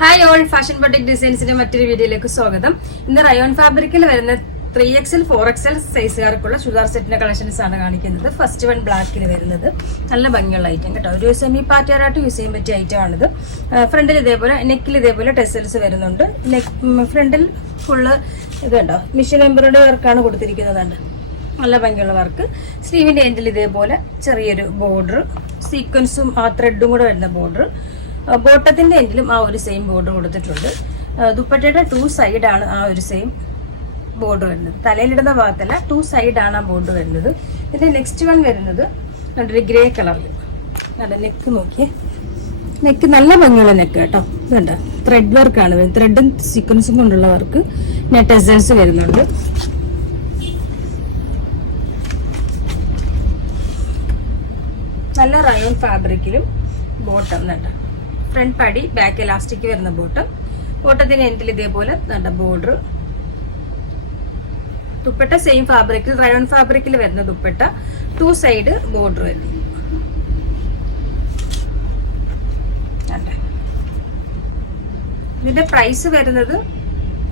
Hi all fashion boutique ഡിസൈൻസിന്റെ മറ്റൊരു വീഡിയോയിലേക്ക് സ്വാഗതം. ഇന്ന് റയോൺ ഫാബ്രിക്കിൽ വരുന്ന ത്രീ എക്സൽ ഫോർ എക്സൽ സൈസുകാർക്കുള്ള ചുതാർ സെറ്റിന്റെ കളക്ഷൻസ് ആണ് കാണിക്കുന്നത്. ഫസ്റ്റ് വൺ ബ്ലാക്കിൽ വരുന്നത്. നല്ല ഭംഗിയുള്ള ഐറ്റം കേട്ടോ. ഒരു സെമി പാറ്റേറായിട്ട് യൂസ് ചെയ്യാൻ പറ്റിയ ഐറ്റം ആണിത്. ഫ്രണ്ടിൽ ഇതേപോലെ നെക്കിൽ ഇതേപോലെ ടെസൽസ് വരുന്നുണ്ട്. നെക്ക് ഫ്രണ്ടിൽ ഫുള്ള് ഇത് കണ്ടോ? മിഷൻ എംബ്രോയിഡറി വർക്കാണ് കൊടുത്തിരിക്കുന്നതുണ്ട് നല്ല ഭംഗിയുള്ള വർക്ക് സ്ലീവിന്റെ എൻഡിൽ ഇതേപോലെ ചെറിയൊരു ബോർഡർ സീക്വൻസും ആ ത്രെഡും കൂടെ വരുന്ന ബോർഡർ ബോട്ടത്തിന്റെ എൻഡിലും ആ ഒരു സെയിം ബോർഡർ കൊടുത്തിട്ടുണ്ട്. ദുപ്പട്ടയുടെ ടു സൈഡാണ് ആ ഒരു സെയിം ബോർഡർ വരുന്നത്. തലയിലിടുന്ന ഭാഗത്തല്ല ടു സൈഡാണ് ആ ബോർഡർ വരുന്നത്. ഇതിന്റെ നെക്സ്റ്റ് വൺ വരുന്നത് ഒരു ഗ്രേ കളറിൽ നല്ല നെക്ക് നോക്കിയേ. നെക്ക് നല്ല ഭംഗിയുള്ള നെക്ക് കേട്ടോ. ഇതുണ്ട്. ത്രെഡ് വർക്കാണ് വരുന്നത്. ത്രെഡും സീക്വൻസും കൊണ്ടുള്ള വർക്ക് നെറ്റ് എസൻസ് വരുന്നുണ്ട്. നല്ല റയോൺ ഫാബ്രിക്കിലും ബോട്ടം നട്ട ഫ്രണ്ട് പടി ബാക്ക് ഇലാസ്റ്റിക് വരുന്ന ബോട്ടം ബോട്ടത്തിന്റെ എൻഡിൽ ഇതേപോലെ നല്ല ബോർഡർ ദുപ്പട്ട സെയിം ഫാബ്രിക്കിൽ റയോൺ ഫാബ്രിക്കിൽ വരുന്ന ദുപ്പട്ട. ടു സൈഡ് ബോർഡർ വരുന്നു? ഇതിന്റെ പ്രൈസ് വരുന്നത്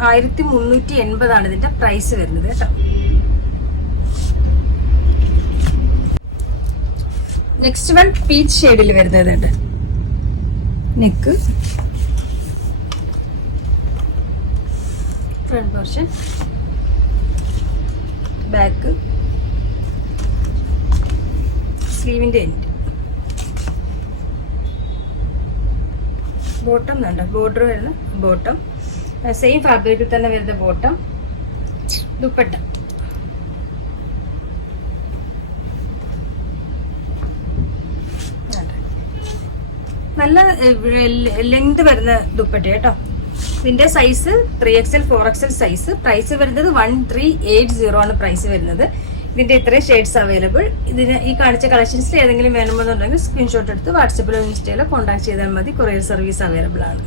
ആയിരത്തി മുന്നൂറ്റി എൺപതാണ് ഇതിന്റെ പ്രൈസ് വരുന്നത് കേട്ടോ. നെക്സ്റ്റ് വൺ പീച്ച് ഷെയ്ഡിൽ വരുന്നത് നെക്ക്. Front portion. ബാക്ക്. സ്ലീവിന്റെ എൻഡ്. ബോട്ടം വേണ്ട. ബോർഡർ വരുന്ന ബോട്ടം. സെയിം ഫാബ്രിക്കിൽ തന്നെ വരുന്ന ബോട്ടം. ദുപ്പട്ട. നല്ല ലെങ്ത് വരുന്ന ദുപ്പട്ട കേട്ടോ ഇതിന്റെ size three XL four XL size price വരുന്നത് വൺ ത്രീ എയ്റ്റ് സീറോ ആണ് പ്രൈസ് വരുന്നത്. ഇതിന്റെ ഇത്രയും ഷെയ്ഡ്സ് അവൈലബിൾ ഇതിന് ഈ കാണിച്ച കളക്ഷൻസിൽ ഏതെങ്കിലും വേണമെന്നുണ്ടെങ്കിൽ സ്ക്രീൻഷോട്ട് എടുത്ത് വാട്സപ്പിലോ ഇൻസ്റ്റയിലോ കോൺടാക്ട് ചെയ്താൽ മതി. കൊറിയർ സർവീസ് അവൈലബിൾ ആണ്.